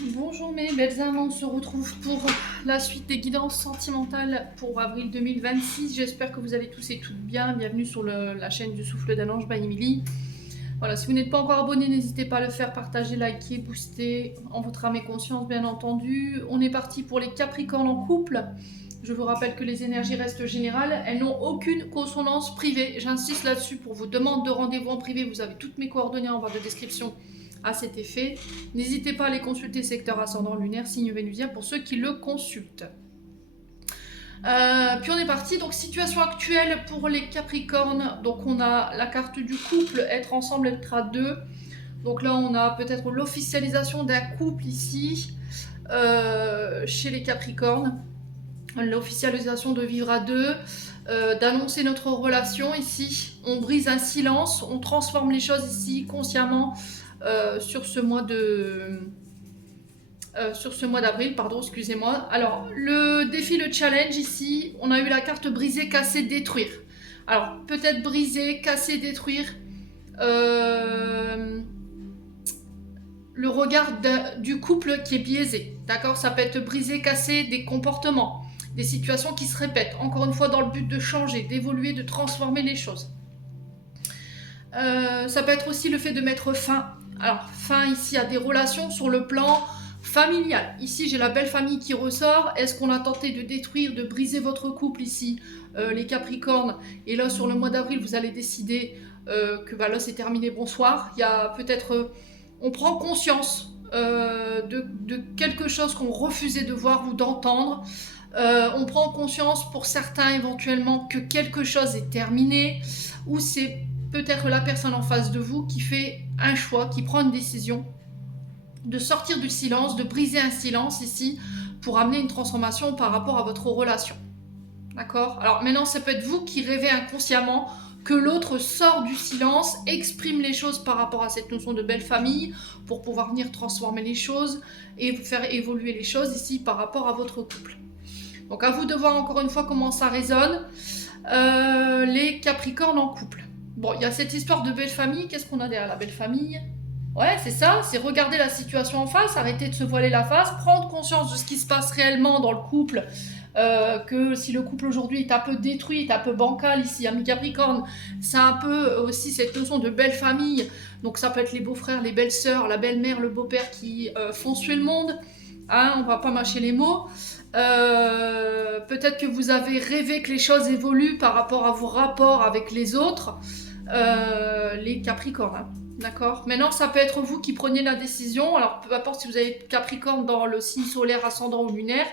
Bonjour mes belles âmes, on se retrouve pour la suite des guidances sentimentales pour avril 2026. J'espère que vous allez tous et toutes bien. Bienvenue sur la chaîne du Souffle d'un Ange by Emily. Voilà, si vous n'êtes pas encore abonné, n'hésitez pas à le faire, partager, liker, booster en votre âme et conscience, bien entendu. On est parti pour les Capricornes en couple. Je vous rappelle que les énergies restent générales, elles n'ont aucune consonance privée. J'insiste là-dessus pour vos demandes de rendez-vous en privé. Vous avez toutes mes coordonnées en barre de description à cet effet. N'hésitez pas à aller consulter secteur ascendant lunaire, signe vénusien pour ceux qui le consultent. Puis on est parti, donc situation actuelle pour les Capricornes. Donc on a la carte du couple, être ensemble, être à deux. Donc là on a peut-être l'officialisation d'un couple ici, chez les Capricornes. L'officialisation de vivre à deux, d'annoncer notre relation ici. On brise un silence, on transforme les choses ici consciemment sur ce mois d'avril, pardon, excusez-moi. Alors, le défi, le challenge ici, on a eu la carte briser, casser, détruire. Alors, peut-être briser, casser, détruire. Le regard du couple qui est biaisé, d'accord? Ça peut être briser, casser des comportements, des situations qui se répètent, encore une fois dans le but de changer, d'évoluer, de transformer les choses. Ça peut être aussi le fait de mettre fin. Alors, fin ici à des relations sur le plan familial. Ici, j'ai la belle famille qui ressort. Est-ce qu'on a tenté de détruire, de briser votre couple ici, les Capricornes? Et là, sur le mois d'avril, vous allez décider que bah, là, c'est terminé, bonsoir. Il y a peut-être... on prend conscience de quelque chose qu'on refusait de voir ou d'entendre. On prend conscience pour certains éventuellement que quelque chose est terminé, ou c'est peut-être la personne en face de vous qui fait un choix, qui prend une décision de sortir du silence, de briser un silence ici pour amener une transformation par rapport à votre relation. D'accord? Alors maintenant, ça peut être vous qui rêvez inconsciemment que l'autre sort du silence, exprime les choses par rapport à cette notion de belle famille pour pouvoir venir transformer les choses et faire évoluer les choses ici par rapport à votre couple. Donc à vous de voir encore une fois comment ça résonne. Les Capricornes en couple. Bon, il y a cette histoire de belle famille. Qu'est-ce qu'on a derrière la belle famille? Ouais, c'est ça, c'est regarder la situation en face, arrêter de se voiler la face, prendre conscience de ce qui se passe réellement dans le couple. Que si le couple aujourd'hui est un peu détruit, est un peu bancal ici, ami Capricorne, c'est un peu aussi cette notion de belle famille. Donc ça peut être les beaux-frères, les belles-sœurs, la belle-mère, le beau-père qui font suer le monde. Hein, on va pas mâcher les mots. Peut-être que vous avez rêvé que les choses évoluent par rapport à vos rapports avec les autres, les Capricornes. Hein. D'accord. Maintenant, ça peut être vous qui prenez la décision. Alors, peu importe si vous avez Capricorne dans le signe solaire, ascendant ou lunaire,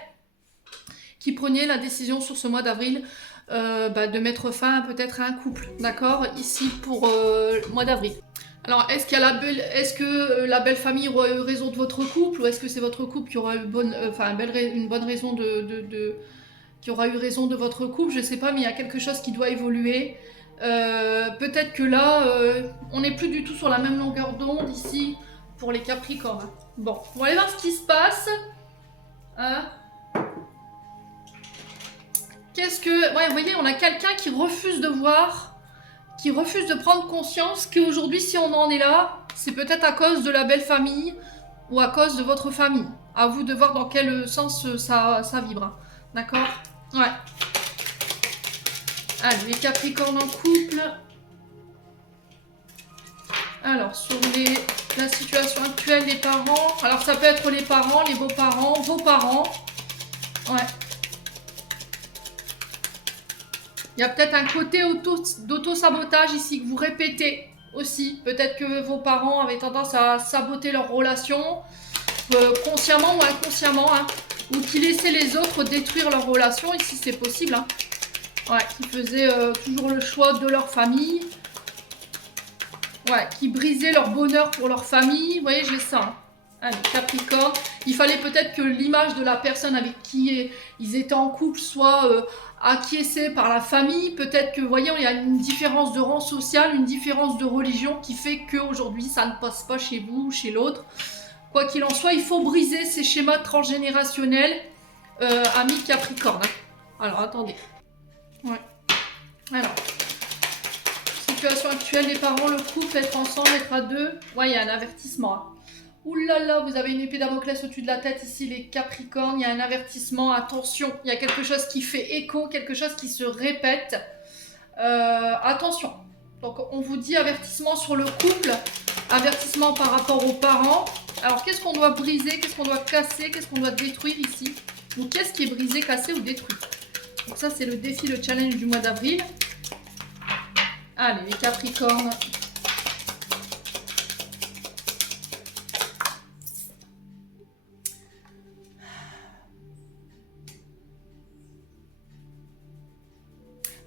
qui preniez la décision sur ce mois d'avril de mettre fin peut-être à un couple. D'accord. Ici pour le mois d'avril. Alors, est-ce que la belle famille aura eu raison de votre couple, ou est-ce que c'est votre couple qui aura eu une bonne raison qui aura eu raison de votre couple? Je sais pas, mais il y a quelque chose qui doit évoluer. Peut-être que là, on n'est plus du tout sur la même longueur d'onde ici pour les Capricornes. Bon, on va aller voir ce qui se passe. Hein? Qu'est-ce que... Ouais, vous voyez, on a quelqu'un qui refuse de voir, qui refuse de prendre conscience qu'aujourd'hui, si on en est là, c'est peut-être à cause de la belle famille ou à cause de votre famille. À vous de voir dans quel sens ça vibre. D'accord? Ouais. Allez, les Capricornes en couple. Alors, sur la situation actuelle des parents. Alors, ça peut être les parents, les beaux-parents, vos parents. Ouais. Il y a peut-être un côté d'auto-sabotage ici que vous répétez aussi. Peut-être que vos parents avaient tendance à saboter leur relation, consciemment ou inconsciemment, hein, ou qui laissaient les autres détruire leur relation. Ici, c'est possible. Hein. Ouais, qui faisaient toujours le choix de leur famille. Ouais, qui brisaient leur bonheur pour leur famille. Vous voyez, j'ai ça. Hein. Allez, Capricorne. Il fallait peut-être que l'image de la personne avec qui ils étaient en couple soit acquiescée par la famille. Peut-être que, vous voyez, il y a une différence de rang social, une différence de religion qui fait qu'aujourd'hui, ça ne passe pas chez vous ou chez l'autre. Quoi qu'il en soit, il faut briser ces schémas transgénérationnels, amis Capricorne. Alors, attendez. Ouais. Alors, situation actuelle des parents, le couple, être ensemble, être à deux. Ouais, il y a un avertissement. Hein. Ouh là là, vous avez une épée Damoclès au-dessus de la tête ici, les Capricornes. Il y a un avertissement, attention. Il y a quelque chose qui fait écho, quelque chose qui se répète. Attention. Donc on vous dit avertissement sur le couple, avertissement par rapport aux parents. Alors qu'est-ce qu'on doit briser, qu'est-ce qu'on doit casser, qu'est-ce qu'on doit détruire ici? Ou qu'est-ce qui est brisé, cassé ou détruit? Donc ça c'est le défi, le challenge du mois d'avril. Allez, les Capricornes.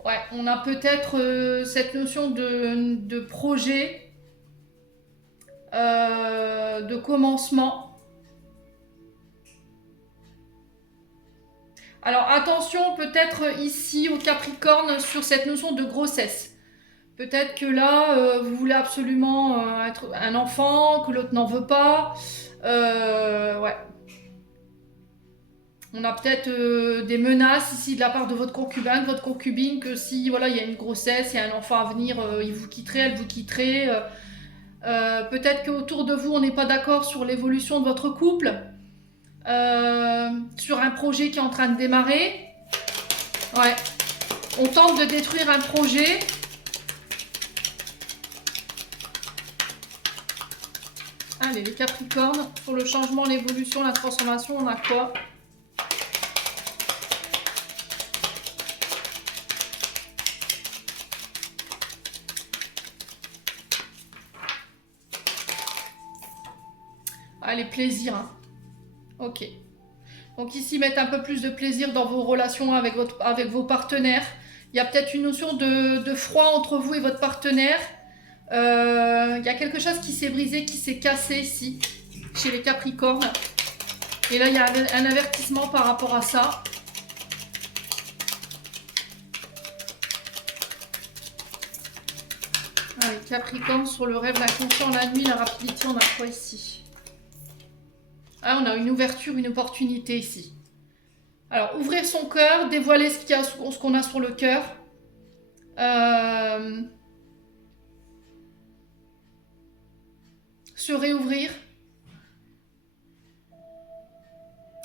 Ouais, on a peut-être cette notion de projet, de commencement. Alors attention peut-être ici au Capricorne sur cette notion de grossesse. Peut-être que là, vous voulez absolument être un enfant, que l'autre n'en veut pas. Ouais. On a peut-être des menaces ici de la part de votre concubin, de votre concubine, que si voilà, il y a une grossesse, il y a un enfant à venir, il vous quitterait, elle vous quitterait. Peut-être qu'autour de vous, on n'est pas d'accord sur l'évolution de votre couple, sur un projet qui est en train de démarrer. Ouais. On tente de détruire un projet. Allez, les Capricornes, pour le changement, l'évolution, la transformation, on a quoi? Allez, plaisir. Hein. Ok. Donc ici, mettre un peu plus de plaisir dans vos relations avec vos partenaires. Il y a peut-être une notion de froid entre vous et votre partenaire. Il y a quelque chose qui s'est brisé, qui s'est cassé ici, chez les Capricornes. Et là, il y a un avertissement par rapport à ça. Allez, Capricorne, sur le rêve, l'inconscient, la nuit, la rapidité, on a quoi ici? Ah, on a une ouverture, une opportunité ici. Alors, ouvrir son cœur, dévoiler ce qu'on a sur le cœur. Se réouvrir.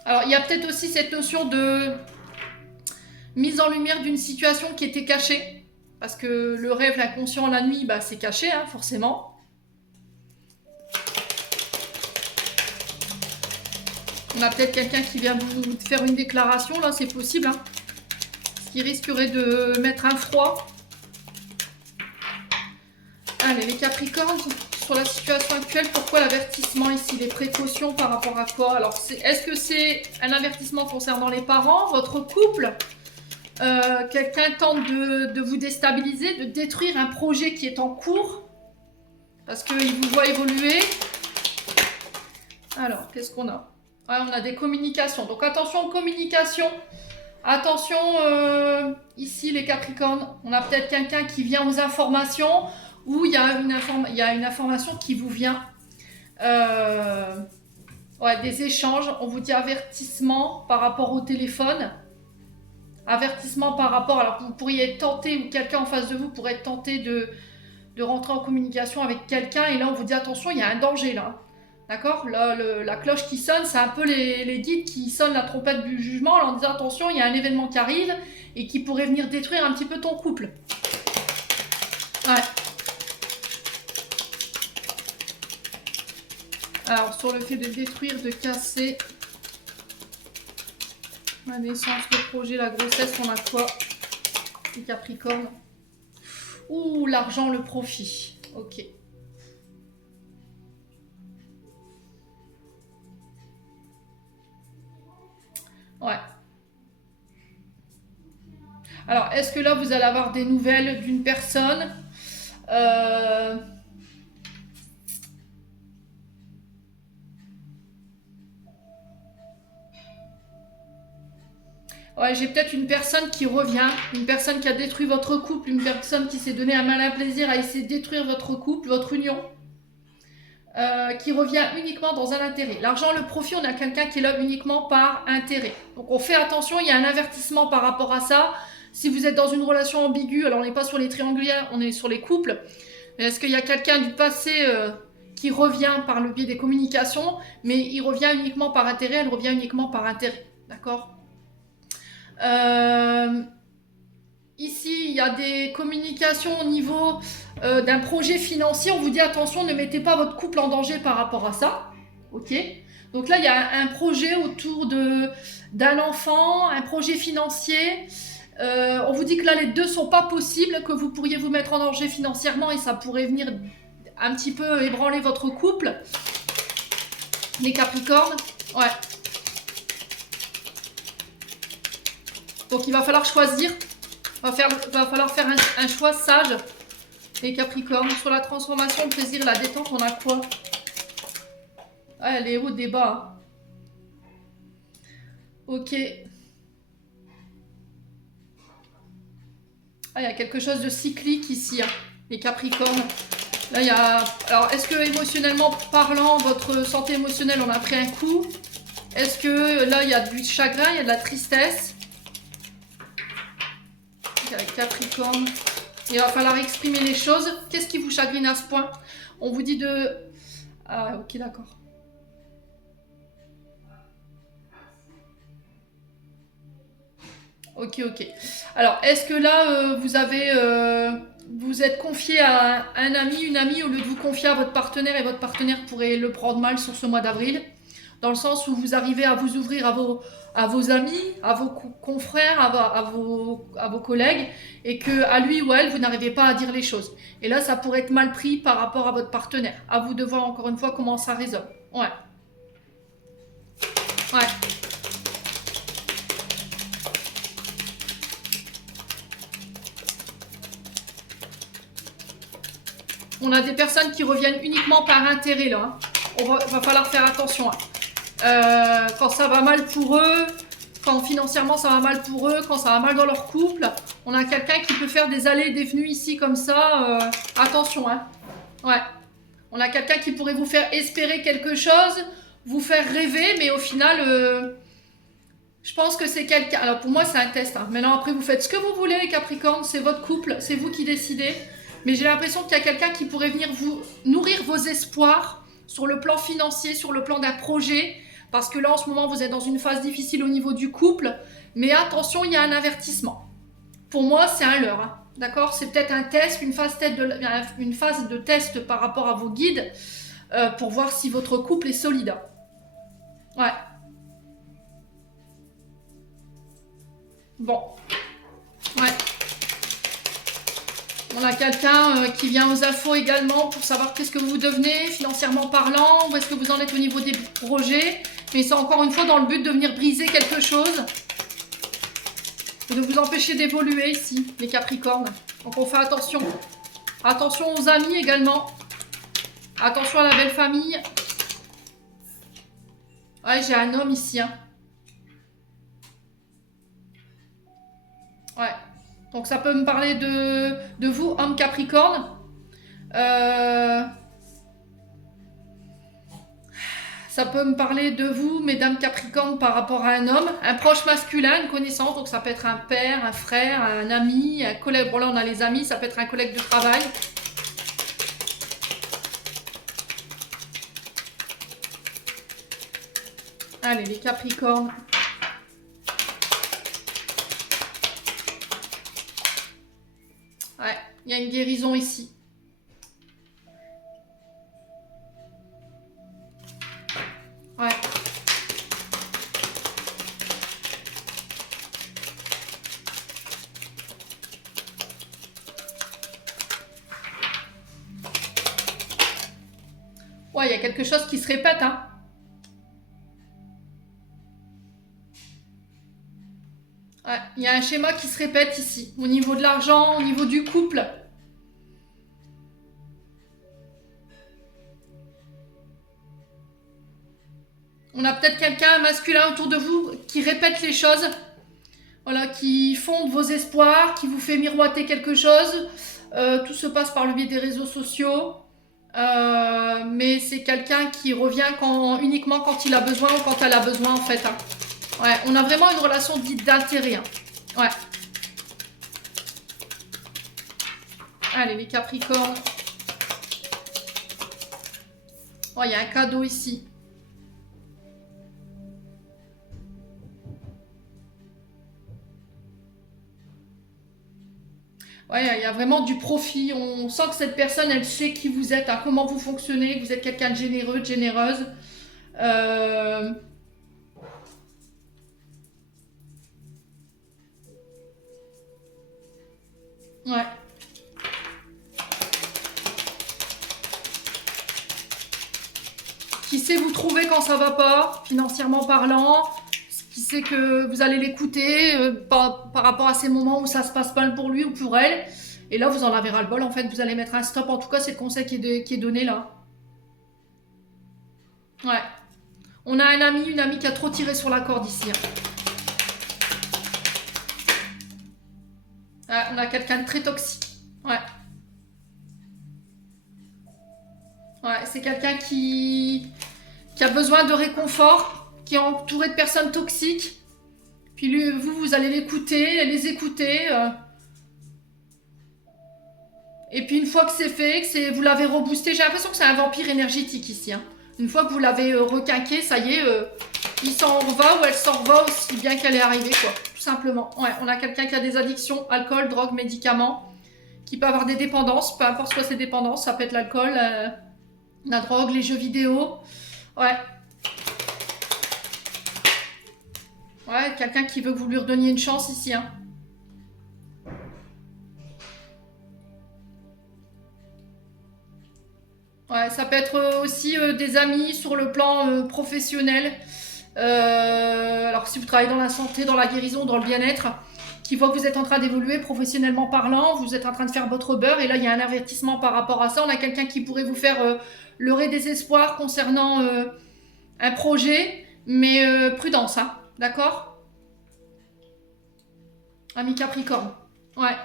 Alors, il y a peut-être aussi cette notion de mise en lumière d'une situation qui était cachée. Parce que le rêve, l'inconscient, la nuit, bah, c'est caché, hein, forcément. On a peut-être quelqu'un qui vient vous faire une déclaration, là, c'est possible. Hein. Ce qui risquerait de mettre un froid. Allez, les Capricornes, sur la situation actuelle, pourquoi l'avertissement ici? Les précautions par rapport à quoi? Alors, est-ce que c'est un avertissement concernant les parents, votre couple? Quelqu'un tente de vous déstabiliser, de détruire un projet qui est en cours parce qu'il vous voit évoluer. Alors, qu'est-ce qu'on a? Ouais, on a des communications. Donc, attention aux communications. Attention, ici, les Capricornes, on a peut-être quelqu'un qui vient aux informations ou il y a une information qui vous vient. Ouais, des échanges. On vous dit avertissement par rapport au téléphone. Avertissement par rapport... Alors, vous pourriez être tenté ou quelqu'un en face de vous pourrait être tenté de rentrer en communication avec quelqu'un. Et là, on vous dit attention, il y a un danger là. D'accord? Là, la cloche qui sonne, c'est un peu les guides qui sonnent la trompette du jugement en disant attention, il y a un événement qui arrive et qui pourrait venir détruire un petit peu ton couple. Ouais. Alors, sur le fait de détruire, de casser, la naissance, le projet, la grossesse, on a quoi? Les Capricornes. Ouh, l'argent, le profit. Ok. Ouais. Alors, est-ce que là, vous allez avoir des nouvelles d'une personne Ouais, j'ai peut-être une personne qui revient, une personne qui a détruit votre couple, une personne qui s'est donné un malin plaisir à essayer de détruire votre couple, votre union, qui revient uniquement dans un intérêt. L'argent, le profit, on a quelqu'un qui est là uniquement par intérêt. Donc on fait attention, il y a un avertissement par rapport à ça. Si vous êtes dans une relation ambiguë, alors on n'est pas sur les triangulaires, on est sur les couples. Est-ce qu'il y a quelqu'un du passé qui revient par le biais des communications, mais il revient uniquement par intérêt, elle revient uniquement par intérêt. D'accord? Ici, il y a des communications au niveau d'un projet financier. On vous dit attention, ne mettez pas votre couple en danger par rapport à ça. Ok? Donc là, il y a un projet autour d'un enfant, un projet financier. On vous dit que là, les deux sont pas possibles, que vous pourriez vous mettre en danger financièrement et ça pourrait venir un petit peu ébranler votre couple. Les Capricornes. Ouais. Donc il va falloir choisir. Va falloir faire un choix sage. Les Capricornes. Sur la transformation, le plaisir, la détente, on a quoi? Ah, elle est au débat. Ok. Ah, il y a quelque chose de cyclique ici, hein, les Capricornes. Là, il y a... Alors, est-ce que émotionnellement parlant, votre santé émotionnelle, on a pris un coup? Est-ce que là, il y a du chagrin, il y a de la tristesse? Avec Capricorne. Il va falloir exprimer les choses. Qu'est-ce qui vous chagrine à ce point? On vous dit de... Ah, ok, d'accord. Ok, ok. Alors, est-ce que là, vous êtes confié à un ami, une amie, au lieu de vous confier à votre partenaire, et votre partenaire pourrait le prendre mal sur ce mois d'avril, dans le sens où vous arrivez à vous ouvrir à vos amis, à vos confrères, à vos collègues, et que à lui ou à elle, vous n'arrivez pas à dire les choses. Et là, ça pourrait être mal pris par rapport à votre partenaire. À vous de voir encore une fois comment ça résonne. Ouais. Ouais. On a des personnes qui reviennent uniquement par intérêt là. Va falloir faire attention. Quand ça va mal pour eux, quand financièrement ça va mal pour eux, quand ça va mal dans leur couple, on a quelqu'un qui peut faire des allées et des venues ici comme ça. Attention, hein. Ouais. On a quelqu'un qui pourrait vous faire espérer quelque chose, vous faire rêver, mais au final, je pense que c'est quelqu'un... Alors pour moi, c'est un test. Hein. Maintenant, après, vous faites ce que vous voulez, les Capricornes, c'est votre couple, c'est vous qui décidez. Mais j'ai l'impression qu'il y a quelqu'un qui pourrait venir vous nourrir vos espoirs sur le plan financier, sur le plan d'un projet. Parce que là, en ce moment, vous êtes dans une phase difficile au niveau du couple. Mais attention, il y a un avertissement. Pour moi, c'est un leurre. Hein. D'accord? C'est peut-être un test, une phase de test par rapport à vos guides pour voir si votre couple est solide. Ouais. Bon. Ouais. On a quelqu'un qui vient aux infos également pour savoir qu'est-ce que vous devenez financièrement parlant, où est-ce que vous en êtes au niveau des projets. Mais c'est encore une fois dans le but de venir briser quelque chose et de vous empêcher d'évoluer ici, les Capricornes. Donc on fait attention. Attention aux amis également. Attention à la belle famille. Ouais, j'ai un homme ici. Hein. Ouais. Donc ça peut me parler de vous, homme Capricorne. Ça peut me parler de vous, mesdames Capricorne, par rapport à un homme, un proche masculin, une connaissance. Donc ça peut être un père, un frère, un ami, un collègue. Bon là on a les amis, ça peut être un collègue de travail. Allez, les Capricornes. Ouais, il y a une guérison ici. Ouais. Ouais, il y a quelque chose qui se répète, hein. Ouais, il y a un schéma qui se répète ici, au niveau de l'argent, au niveau du couple. On a peut-être quelqu'un masculin autour de vous qui répète les choses, voilà, qui fonde vos espoirs, qui vous fait miroiter quelque chose. Tout se passe par le biais des réseaux sociaux. Mais c'est quelqu'un qui revient uniquement quand il a besoin ou quand elle a besoin en fait. Hein. Ouais, on a vraiment une relation dite d'intérêt. Hein. Ouais. Allez, les Capricornes. Oh, il y a un cadeau ici. Ouais, il y a vraiment du profit. On sent que cette personne, elle sait qui vous êtes, hein, comment vous fonctionnez, que vous êtes quelqu'un de généreux, de généreuse. Euh, Ouais. Qui sait vous trouver quand ça va pas, financièrement parlant. Qui sait que vous allez l'écouter par rapport à ces moments où ça se passe mal pour lui ou pour elle. Et là, vous en avez ras-le-bol, en fait. Vous allez mettre un stop. En tout cas, c'est le conseil qui est donné là. Ouais. On a un ami, une amie qui a trop tiré sur la corde ici, hein. Ouais, on a quelqu'un de très toxique. Ouais. Ouais, c'est quelqu'un qui a besoin de réconfort, qui est entouré de personnes toxiques. Puis lui, vous allez l'écouter, les écouter. Et puis une fois que c'est fait, vous l'avez reboosté, j'ai l'impression que c'est un vampire énergétique ici, hein. Une fois que vous l'avez requinqué, ça y est, il s'en va ou elle s'en va aussi bien qu'elle est arrivée, quoi. Tout simplement. Ouais, on a quelqu'un qui a des addictions, alcool, drogue, médicaments, qui peut avoir des dépendances, peu importe soit ses dépendances, ça peut être l'alcool, la drogue, les jeux vidéo. Ouais. Ouais, quelqu'un qui veut que vous lui redonniez une chance ici, hein. Ouais, ça peut être aussi des amis sur le plan professionnel. Alors si vous travaillez dans la santé, dans la guérison, dans le bien-être, qui voient que vous êtes en train d'évoluer professionnellement parlant, vous êtes en train de faire votre beurre, et là il y a un avertissement par rapport à ça. On a quelqu'un qui pourrait vous faire leurrer des espoirs concernant un projet, mais prudence, hein, d'accord? Ami Capricorne. Ouais.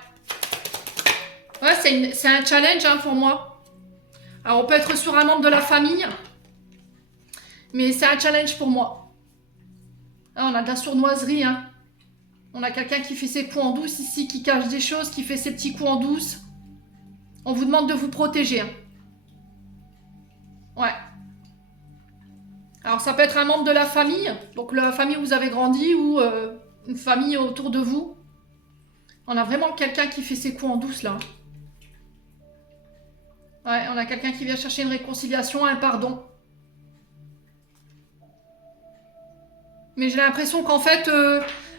Ouais, c'est un challenge, hein, pour moi. Alors on peut être sur un membre de la famille, mais c'est un challenge pour moi. Ah, on a de la sournoiserie, hein. On a quelqu'un qui fait ses coups en douce ici, qui cache des choses, qui fait ses petits coups en douce. On vous demande de vous protéger, hein. Ouais. Alors ça peut être un membre de la famille, donc la famille où vous avez grandi, ou une famille autour de vous. On a vraiment quelqu'un qui fait ses coups en douce, là. Ouais, on a quelqu'un qui vient chercher une réconciliation, un pardon. Mais j'ai l'impression qu'en fait,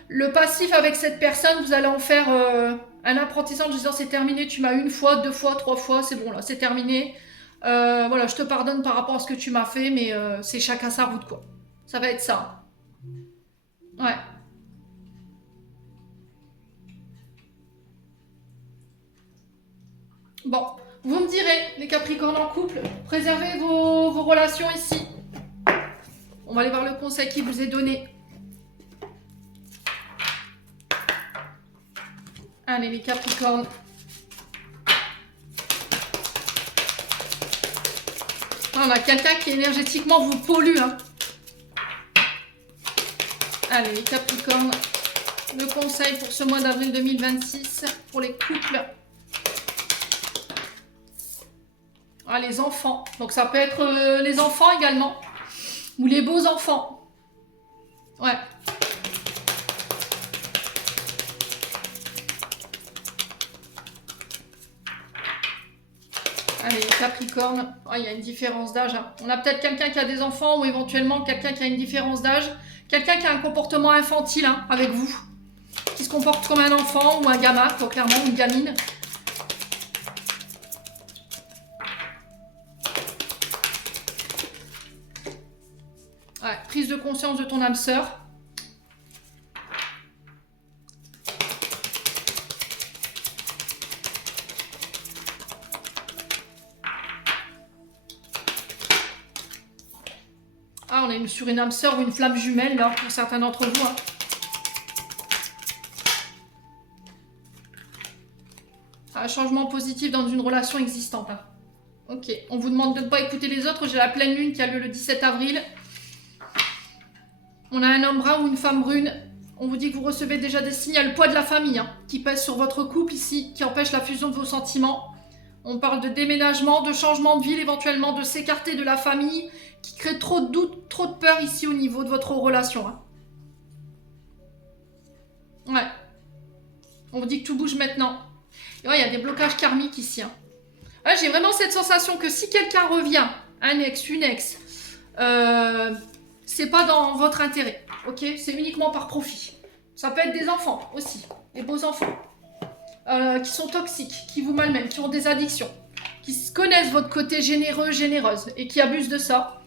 le passif avec cette personne, vous allez en faire un apprentissage en disant c'est terminé, tu m'as une fois, deux fois, trois fois, c'est bon là, c'est terminé. Voilà, je te pardonne par rapport à ce que tu m'as fait, mais c'est chacun sa route, quoi. Ça va être ça. Ouais. Bon, vous me direz, les Capricornes en couple, préservez vos relations ici. On va aller voir le conseil qui vous est donné. Allez, les Capricornes. On a quelqu'un qui énergétiquement vous pollue, hein. Allez, les Capricornes. Le conseil pour ce mois d'avril 2026 pour les couples. Ah, les enfants. Donc ça peut être les enfants également. Ou les beaux enfants. Ouais. Allez, Capricorne. Oh, il y a une différence d'âge, hein. On a peut-être quelqu'un qui a des enfants ou éventuellement quelqu'un qui a une différence d'âge. Quelqu'un qui a un comportement infantile, hein, avec vous. Qui se comporte comme un enfant ou un gamin, quoi, clairement, une gamine. Ouais, prise de conscience de ton âme sœur. Ah, on est sur une âme sœur ou une flamme jumelle, là, pour certains d'entre vous, hein. Un changement positif dans une relation existante, hein. Ok, on vous demande de ne pas écouter les autres. J'ai la pleine lune qui a lieu le 17 avril. On a un homme brun ou une femme brune. On vous dit que vous recevez déjà des signes. Il y a le poids de la famille, hein, qui pèse sur votre couple ici, qui empêche la fusion de vos sentiments. On parle de déménagement, de changement de ville, éventuellement de s'écarter de la famille, qui crée trop de doutes, trop de peur ici au niveau de votre relation. Hein. Ouais. On vous dit que tout bouge maintenant. Et ouais, il y a des blocages karmiques ici. Hein. Ouais, j'ai vraiment cette sensation que si quelqu'un revient, un ex, une ex, c'est pas dans votre intérêt. Ok, c'est uniquement par profit. Ça peut être des enfants aussi, des beaux enfants. Qui sont toxiques, qui vous malmènent, qui ont des addictions, qui connaissent votre côté généreux, généreuse et qui abusent de ça,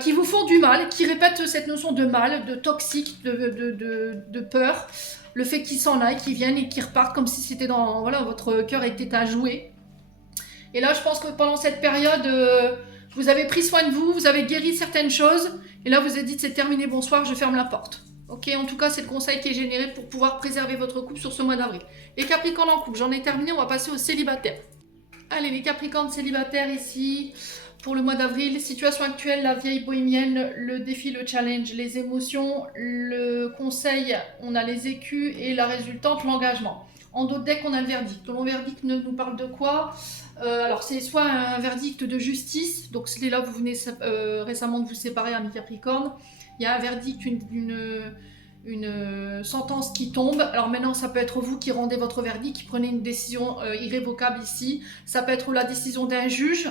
qui vous font du mal, qui répètent cette notion de mal, de toxique, de peur, le fait qu'ils s'en aillent, qu'ils viennent et qu'ils repartent comme si c'était dans... Voilà, votre cœur était un jouet. Et là, je pense que pendant cette période, vous avez pris soin de vous, vous avez guéri certaines choses, et là, vous vous êtes dit, c'est terminé, bonsoir, je ferme la porte. Ok, en tout cas, c'est le conseil qui est généré pour pouvoir préserver votre couple sur ce mois d'avril. Les Capricornes en couple, j'en ai terminé, on va passer aux célibataires. Allez, les Capricornes célibataires ici, pour le mois d'avril, situation actuelle, la vieille bohémienne, le défi, le challenge, les émotions, le conseil, on a les écus et la résultante, l'engagement. En d'autres decks, on a le verdict. Le verdict nous parle de quoi? Alors, c'est soit un verdict de justice, donc c'est là, vous venez récemment de vous séparer, ami Capricorne. Il y a un verdict, une sentence qui tombe. Alors maintenant, ça peut être vous qui rendez votre verdict, qui prenez une décision irrévocable ici. Ça peut être la décision d'un juge.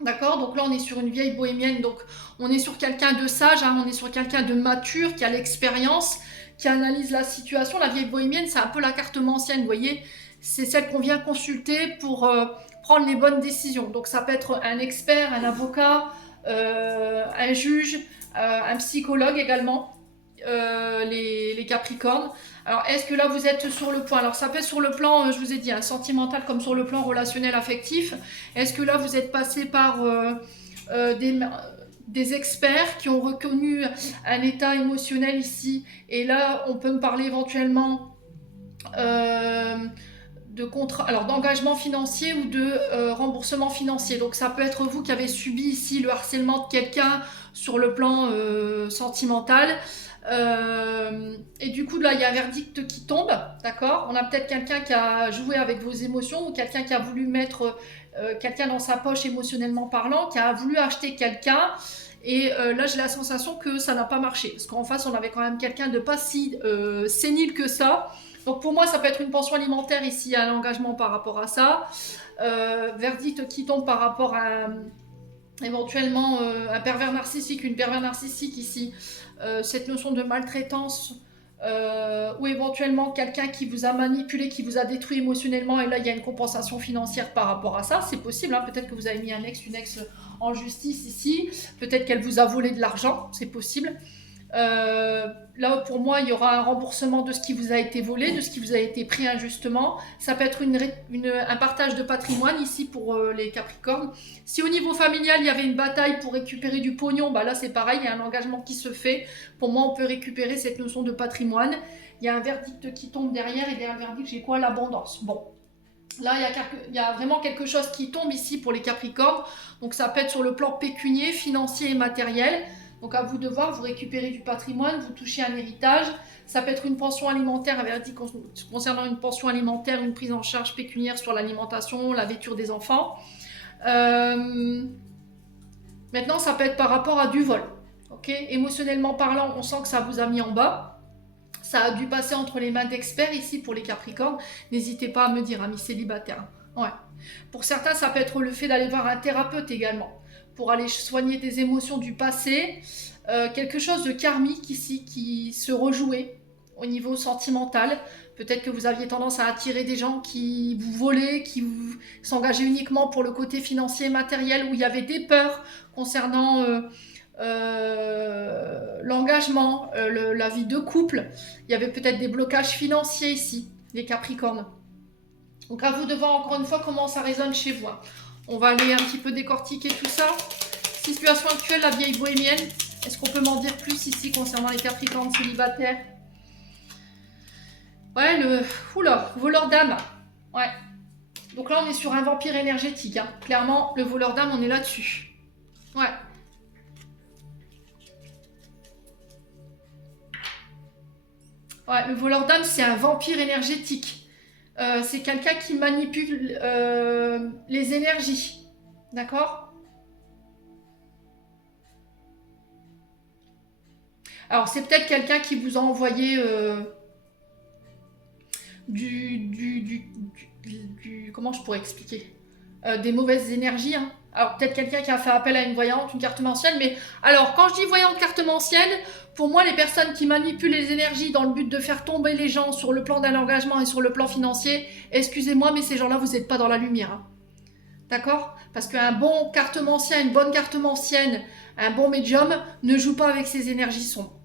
D'accord? Donc là, on est sur une vieille bohémienne, donc on est sur quelqu'un de sage, hein, on est sur quelqu'un de mature, qui a l'expérience, qui analyse la situation. La vieille bohémienne, c'est un peu la cartomancienne, vous voyez? C'est celle qu'on vient consulter pour prendre les bonnes décisions. Donc ça peut être un expert, un avocat, un juge, un psychologue également, les Capricornes. Alors, est-ce que là, vous êtes sur le point? Alors, ça peut être sur le plan, je vous ai dit, hein, sentimental comme sur le plan relationnel affectif. Est-ce que là, vous êtes passé par des experts qui ont reconnu un état émotionnel ici? Et là, on peut me parler éventuellement de contrat, alors d'engagement financier ou de remboursement financier. Donc ça peut être vous qui avez subi ici le harcèlement de quelqu'un sur le plan sentimental. Et du coup là il y a un verdict qui tombe, d'accord? On a peut-être quelqu'un qui a joué avec vos émotions ou quelqu'un qui a voulu mettre quelqu'un dans sa poche émotionnellement parlant, qui a voulu acheter quelqu'un. Et là, j'ai la sensation que ça n'a pas marché. Parce qu'en face, on avait quand même quelqu'un de pas si sénile que ça. Donc pour moi, ça peut être une pension alimentaire ici, un engagement par rapport à ça. Verdict qui tombe par rapport à éventuellement un pervers narcissique, une pervers narcissique ici. Cette notion de maltraitance ou éventuellement quelqu'un qui vous a manipulé, qui vous a détruit émotionnellement et là il y a une compensation financière par rapport à ça, c'est possible, hein. Peut-être que vous avez mis un ex, une ex en justice ici, peut-être qu'elle vous a volé de l'argent, c'est possible. Là pour moi il y aura un remboursement de ce qui vous a été volé, de ce qui vous a été pris injustement. Ça peut être un partage de patrimoine ici pour les Capricornes. Si au niveau familial il y avait une bataille pour récupérer du pognon, bah là c'est pareil, il y a un engagement qui se fait. Pour moi on peut récupérer cette notion de patrimoine. Il y a un verdict qui tombe derrière et derrière le verdict j'ai quoi? L'abondance. Bon, là il y a vraiment quelque chose qui tombe ici pour les Capricornes. Donc ça peut être sur le plan pécunier, financier et matériel. Donc à vous de voir, vous récupérez du patrimoine, vous touchez un héritage. Ça peut être une pension alimentaire, un verdict concernant une pension alimentaire, une prise en charge pécuniaire sur l'alimentation, la vêture des enfants. Maintenant, ça peut être par rapport à du vol. Okay, émotionnellement parlant, on sent que ça vous a mis en bas. Ça a dû passer entre les mains d'experts ici pour les Capricornes. N'hésitez pas à me dire, amis célibataires. Ouais. Pour certains, ça peut être le fait d'aller voir un thérapeute également, pour aller soigner des émotions du passé, quelque chose de karmique ici qui se rejouait au niveau sentimental. Peut-être que vous aviez tendance à attirer des gens qui vous volaient, qui s'engageaient uniquement pour le côté financier et matériel, où il y avait des peurs concernant l'engagement, la vie de couple. Il y avait peut-être des blocages financiers ici, les Capricornes. Donc à vous de voir encore une fois comment ça résonne chez vous. On va aller un petit peu décortiquer tout ça. Situation actuelle, la vieille bohémienne. Est-ce qu'on peut m'en dire plus ici concernant les Capricornes célibataires? Ouais, oula, voleur d'âme. Ouais. Donc là, on est sur un vampire énergétique. Hein. Clairement, le voleur d'âme, on est là-dessus. Ouais. Ouais, le voleur d'âme, c'est un vampire énergétique. C'est quelqu'un qui manipule les énergies. D'accord? Alors, c'est peut-être quelqu'un qui vous a envoyé comment je pourrais expliquer des mauvaises énergies. Hein. Alors, peut-être quelqu'un qui a fait appel à une voyante, une cartomancienne. Mais alors, quand je dis voyante, cartomancienne, pour moi, les personnes qui manipulent les énergies dans le but de faire tomber les gens sur le plan d'un engagement et sur le plan financier, excusez-moi, mais ces gens-là, vous n'êtes pas dans la lumière. Hein. D'accord? Parce qu'un bon cartomancien, une bonne cartomancienne, un bon médium ne joue pas avec ces énergies sombres.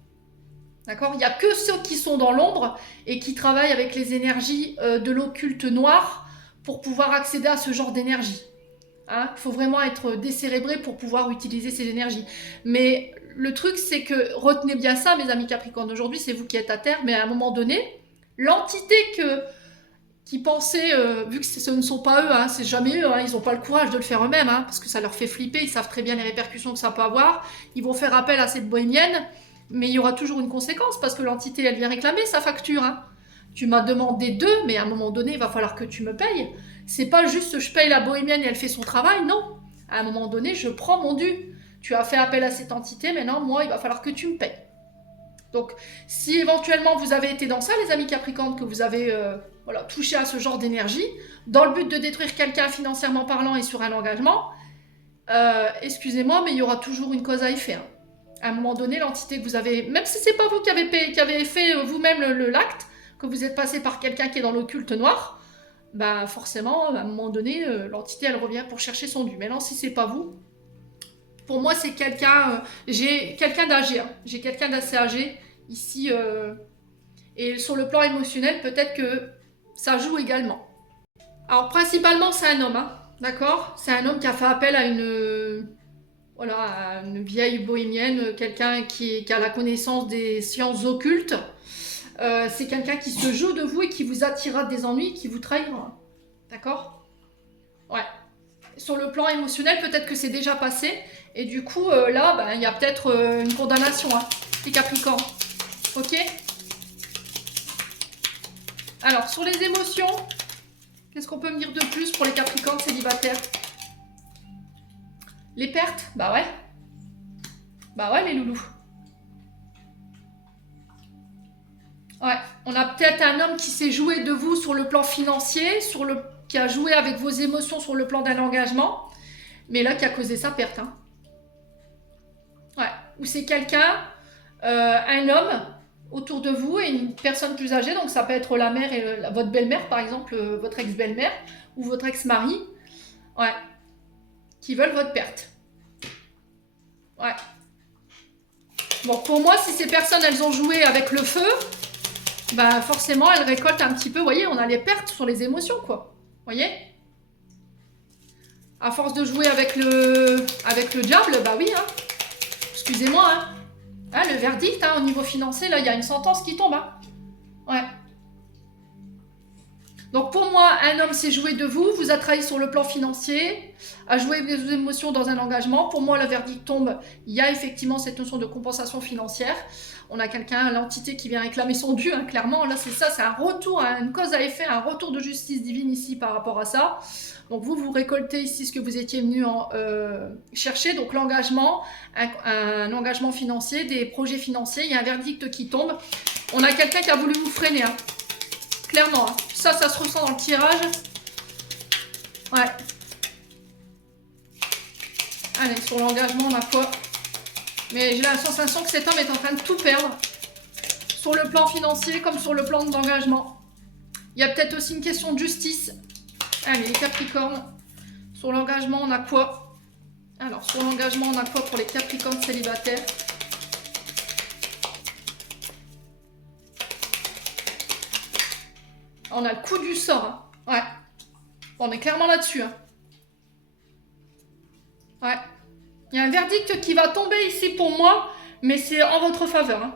D'accord? Il n'y a que ceux qui sont dans l'ombre et qui travaillent avec les énergies de l'occulte noir pour pouvoir accéder à ce genre d'énergie. Hein? Il faut vraiment être décérébré pour pouvoir utiliser ces énergies. Mais le truc, c'est que, retenez bien ça, mes amis Capricornes, aujourd'hui, c'est vous qui êtes à terre, mais à un moment donné, l'entité qui pensaient, vu que ce ne sont pas eux, hein, c'est jamais eux, hein, ils n'ont pas le courage de le faire eux-mêmes, hein, parce que ça leur fait flipper, ils savent très bien les répercussions que ça peut avoir, ils vont faire appel à cette bohémienne, mais il y aura toujours une conséquence, parce que l'entité, elle vient réclamer sa facture. Hein. Tu m'as demandé 2, mais à un moment donné, il va falloir que tu me payes. C'est pas juste je paye la bohémienne et elle fait son travail, non. À un moment donné, je prends mon dû. Tu as fait appel à cette entité, maintenant, moi, il va falloir que tu me payes. Donc, si éventuellement vous avez été dans ça, les amis Capricornes, que vous avez voilà, touché à ce genre d'énergie, dans le but de détruire quelqu'un financièrement parlant et sur un engagement, excusez-moi, mais il y aura toujours une cause à effet. Hein. À un moment donné, l'entité que vous avez, même si c'est pas vous qui avez fait vous-même l'acte, que vous êtes passé par quelqu'un qui est dans l'occulte noir, bah forcément, à un moment donné, l'entité elle revient pour chercher son dû. Maintenant, si c'est pas vous, pour moi, c'est quelqu'un, j'ai quelqu'un d'âgé, hein. J'ai quelqu'un d'assez âgé ici, et sur le plan émotionnel, peut-être que ça joue également. Alors, principalement, c'est un homme, hein, d'accord? C'est un homme qui a fait appel à une vieille bohémienne, quelqu'un qui a la connaissance des sciences occultes. C'est quelqu'un qui se joue de vous et qui vous attirera des ennuis, qui vous trahira. D'accord? Ouais. Sur le plan émotionnel, peut-être que c'est déjà passé. Et du coup, là, ben, y a peut-être une condamnation, hein, les Capricornes. Ok? Alors, sur les émotions, qu'est-ce qu'on peut me dire de plus pour les Capricornes célibataires? Les pertes? Bah ouais. Bah ouais, les loulous. Ouais, on a peut-être un homme qui s'est joué de vous sur le plan financier, qui a joué avec vos émotions sur le plan d'un engagement, mais là qui a causé sa perte. Hein. Ouais, ou c'est quelqu'un, un homme autour de vous et une personne plus âgée, donc ça peut être la mère et votre belle-mère par exemple, votre ex-belle-mère ou votre ex-mari, ouais, qui veulent votre perte. Ouais. Bon, pour moi, si ces personnes elles ont joué avec le feu, bah forcément, elle récolte un petit peu, vous voyez, on a les pertes sur les émotions, quoi. Vous voyez? À force de jouer avec le diable, bah oui, hein. Excusez-moi, hein. Hein, le verdict, hein, au niveau financier, là, il y a une sentence qui tombe, hein. Ouais. Donc pour moi, un homme s'est joué de vous, vous a trahi sur le plan financier, a joué des émotions dans un engagement. Pour moi, le verdict tombe, il y a effectivement cette notion de compensation financière. On a quelqu'un, l'entité qui vient réclamer son dû, hein, clairement. Là, c'est ça, c'est un retour, une cause à effet, un retour de justice divine ici par rapport à ça. Donc vous récoltez ici ce que vous étiez venu chercher, donc l'engagement, un engagement financier, des projets financiers, il y a un verdict qui tombe. On a quelqu'un qui a voulu vous freiner, hein. Clairement, hein. Ça se ressent dans le tirage. Ouais. Allez, sur l'engagement, on a quoi? Mais j'ai la sensation que cet homme est en train de tout perdre. Sur le plan financier comme sur le plan d'engagement. Il y a peut-être aussi une question de justice. Allez, les Capricornes. Sur l'engagement, on a quoi? Alors, sur l'engagement, on a quoi pour les Capricornes célibataires? On a le coup du sort. Hein. Ouais. On est clairement là-dessus. Hein. Ouais. Il y a un verdict qui va tomber ici pour moi, mais c'est en votre faveur. Hein.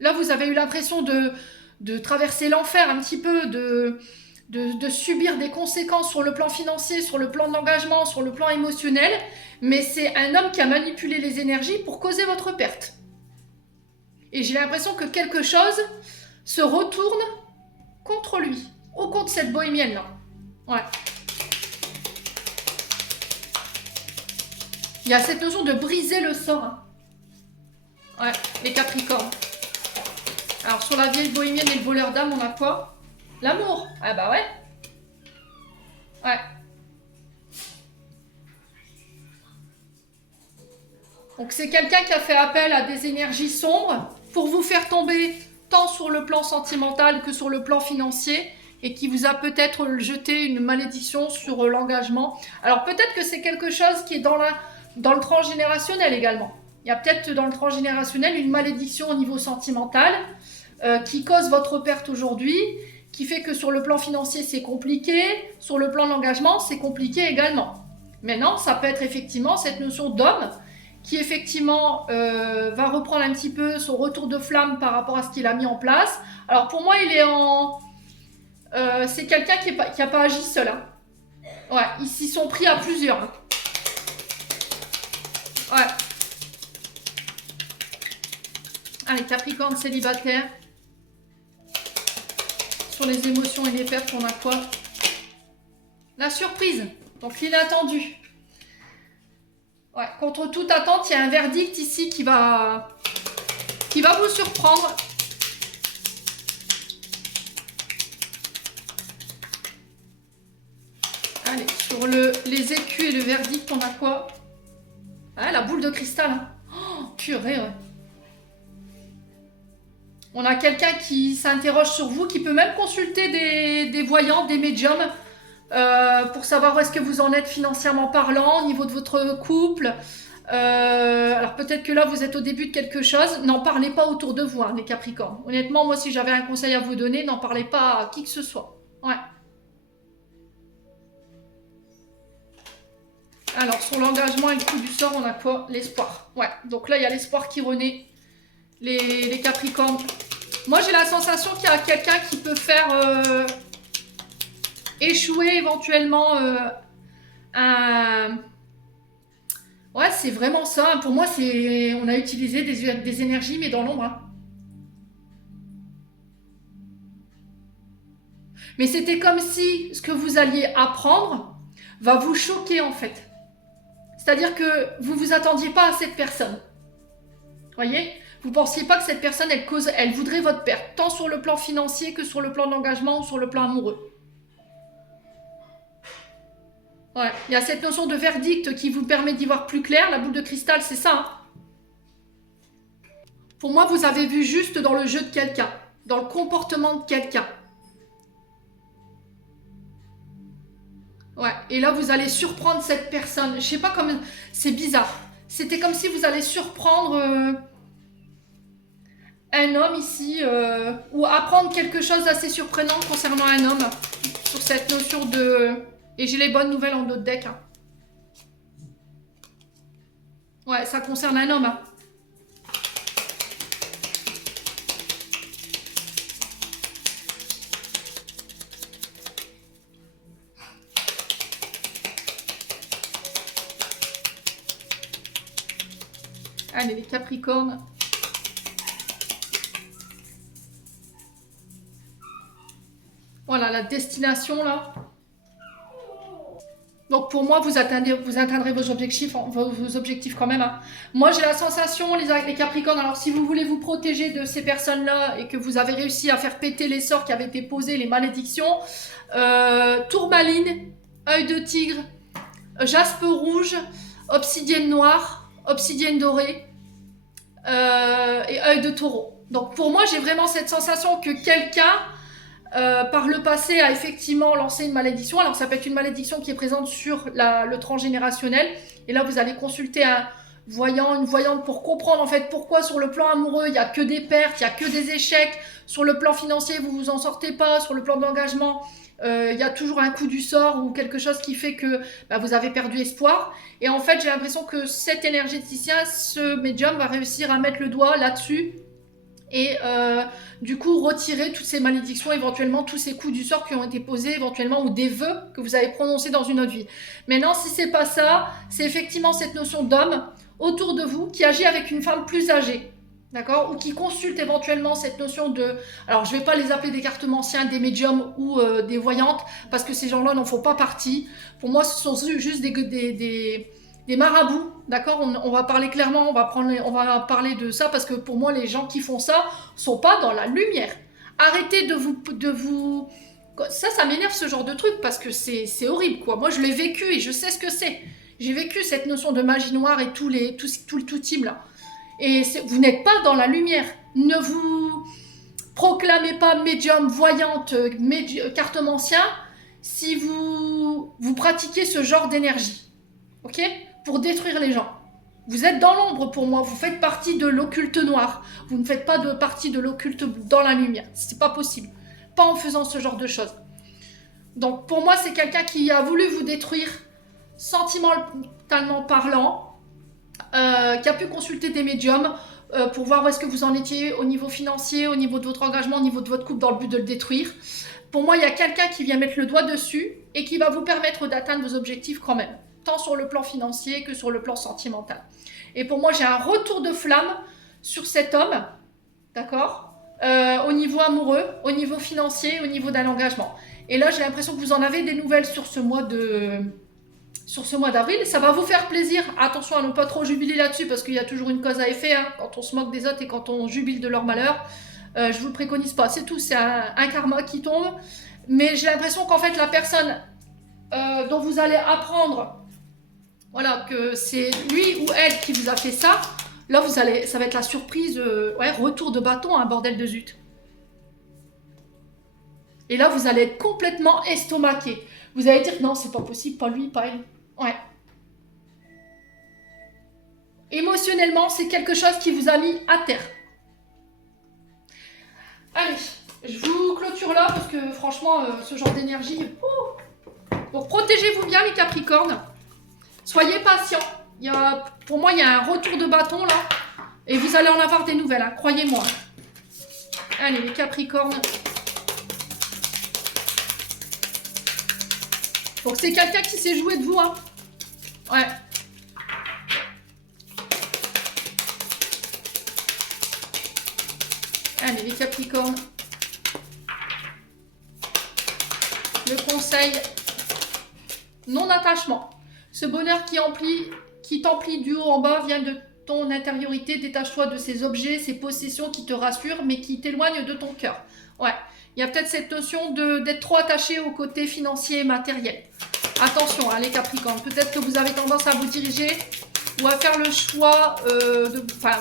Là, vous avez eu l'impression de traverser l'enfer un petit peu, de subir des conséquences sur le plan financier, sur le plan d'engagement, sur le plan émotionnel. Mais c'est un homme qui a manipulé les énergies pour causer votre perte. Et j'ai l'impression que quelque chose se retourne contre lui. au compte cette bohémienne là. Ouais. Il y a cette notion de briser le sort. Hein. Ouais, les Capricornes. Alors sur la vieille bohémienne et le voleur d'âme, on a quoi? L'amour. Ah bah ouais. Ouais. Donc c'est quelqu'un qui a fait appel à des énergies sombres pour vous faire tomber tant sur le plan sentimental que sur le plan financier et qui vous a peut-être jeté une malédiction sur l'engagement. Alors peut-être que c'est quelque chose qui est dans le transgénérationnel également. Il y a peut-être dans le transgénérationnel une malédiction au niveau sentimental qui cause votre perte aujourd'hui, qui fait que sur le plan financier c'est compliqué, sur le plan de l'engagement c'est compliqué également. Maintenant, ça peut être effectivement cette notion d'homme qui effectivement va reprendre un petit peu son retour de flamme par rapport à ce qu'il a mis en place. Alors pour moi, il est en... c'est quelqu'un qui n'a pas agi seul. Hein. Ouais, ils s'y sont pris à plusieurs. Hein. Ouais. Allez, Capricorne célibataire. Sur les émotions et les pertes, on a quoi? La surprise. Donc l'inattendu. Ouais, contre toute attente, il y a un verdict ici qui va vous surprendre. Allez, sur les écus et le verdict, on a quoi? Ah, la boule de cristal. Hein. Oh, purée, ouais. On a quelqu'un qui s'interroge sur vous, qui peut même consulter des voyants, des médiums, pour savoir où est-ce que vous en êtes financièrement parlant, au niveau de votre couple. Alors peut-être que là, vous êtes au début de quelque chose. N'en parlez pas autour de vous, hein, les Capricornes. Honnêtement, moi, si j'avais un conseil à vous donner, n'en parlez pas à qui que ce soit. Ouais. Alors, sur l'engagement et le coup du sort, on a quoi? L'espoir. Ouais, donc là, il y a l'espoir qui renaît. Les Capricornes. Moi, j'ai la sensation qu'il y a quelqu'un qui peut faire échouer éventuellement un... Ouais, c'est vraiment ça. Pour moi, on a utilisé des énergies, mais dans l'ombre. Hein. Mais c'était comme si ce que vous alliez apprendre va vous choquer, en fait. C'est-à-dire que vous ne vous attendiez pas à cette personne. Voyez? Vous ne pensiez pas que cette personne, elle voudrait votre perte, tant sur le plan financier que sur le plan d'engagement ou sur le plan amoureux. Ouais, il y a cette notion de verdict qui vous permet d'y voir plus clair. La boule de cristal, c'est ça. Hein. Pour moi, vous avez vu juste dans le jeu de quelqu'un, dans le comportement de quelqu'un. Ouais, et là, vous allez surprendre cette personne. Je sais pas comment... C'est bizarre. C'était comme si vous allez surprendre... un homme ici, ou apprendre quelque chose d'assez surprenant concernant un homme, sur cette notion de... Et j'ai les bonnes nouvelles en d'autres decks. Hein. Ouais, ça concerne un homme. Hein. Allez, les Capricornes. Voilà, la destination, là. Donc, pour moi, vous atteindrez vos objectifs quand même. Hein. Moi, j'ai la sensation, les Capricornes, alors si vous voulez vous protéger de ces personnes-là et que vous avez réussi à faire péter les sorts qui avaient été posés, les malédictions, tourmaline, œil de tigre, jaspe rouge, obsidienne noire, obsidienne dorée et œil de taureau. Donc, pour moi, j'ai vraiment cette sensation que quelqu'un... par le passé a effectivement lancé une malédiction. Alors ça peut être une malédiction qui est présente sur le transgénérationnel. Et là vous allez consulter un voyant, une voyante pour comprendre en fait pourquoi sur le plan amoureux il n'y a que des pertes, il n'y a que des échecs. Sur le plan financier vous vous en sortez pas. Sur le plan d'engagement il y a toujours un coup du sort ou quelque chose qui fait que vous avez perdu espoir. Et en fait j'ai l'impression que cet énergéticien, ce médium va réussir à mettre le doigt là-dessus. Et du coup retirer toutes ces malédictions, éventuellement tous ces coups du sort qui ont été posés éventuellement ou des vœux que vous avez prononcés dans une autre vie. Maintenant si c'est pas ça, c'est effectivement cette notion d'homme autour de vous qui agit avec une femme plus âgée. d'accord, ou qui consultent éventuellement cette notion de... Alors, je ne vais pas les appeler des cartomanciens, des médiums ou des voyantes, parce que ces gens-là n'en font pas partie. Pour moi, ce sont juste des marabouts, d'accord, on va parler clairement, on va parler de ça, parce que pour moi, les gens qui font ça sont pas dans la lumière. Arrêtez de vous... Ça m'énerve ce genre de truc, parce que c'est horrible, quoi. Moi, je l'ai vécu et je sais ce que c'est. J'ai vécu cette notion de magie noire et tout le team, là. Et vous n'êtes pas dans la lumière. Ne vous proclamez pas médium, voyante, cartomancien si vous pratiquez ce genre d'énergie. Ok? Pour détruire les gens. Vous êtes dans l'ombre pour moi. Vous faites partie de l'occulte noir. Vous ne faites pas partie de l'occulte dans la lumière. C'est pas possible. Pas en faisant ce genre de choses. Donc pour moi, c'est quelqu'un qui a voulu vous détruire sentimentalement parlant. Qui a pu consulter des médiums pour voir où est-ce que vous en étiez au niveau financier, au niveau de votre engagement, au niveau de votre couple, dans le but de le détruire. Pour moi, il y a quelqu'un qui vient mettre le doigt dessus et qui va vous permettre d'atteindre vos objectifs quand même, tant sur le plan financier que sur le plan sentimental. Et pour moi, j'ai un retour de flamme sur cet homme, d'accord, au niveau amoureux, au niveau financier, au niveau d'un engagement. Et là, j'ai l'impression que vous en avez des nouvelles sur ce mois d'avril, ça va vous faire plaisir. Attention à ne pas trop jubiler là-dessus parce qu'il y a toujours une cause à effet, hein, quand on se moque des autres et quand on jubile de leur malheur. Je vous le préconise pas, c'est tout, c'est un karma qui tombe. Mais j'ai l'impression qu'en fait la personne dont vous allez apprendre, voilà, que c'est lui ou elle qui vous a fait ça, là ça va être la surprise, ouais, retour de bâton, un bordel de zut. Et là vous allez être complètement estomaqué. Vous allez dire non, c'est pas possible, pas lui, pas elle. Ouais. Émotionnellement, c'est quelque chose qui vous a mis à terre. Allez, je vous clôture là parce que franchement, ce genre d'énergie... Donc protégez-vous bien les Capricornes. Soyez patients. Pour moi, il y a un retour de bâton là. Et vous allez en avoir des nouvelles, hein, croyez-moi. Allez, les Capricornes. Donc c'est quelqu'un qui s'est joué de vous, hein. Ouais. Allez, les Capricornes. Le conseil. Non-attachement. Ce bonheur qui t'emplit du haut en bas vient de ton intériorité. Détache-toi de ces objets, ces possessions qui te rassurent, mais qui t'éloignent de ton cœur. Ouais. Il y a peut-être cette notion d'être trop attaché au côté financier et matériel. Attention, hein, les Capricornes. Peut-être que vous avez tendance à vous diriger ou à faire le choix,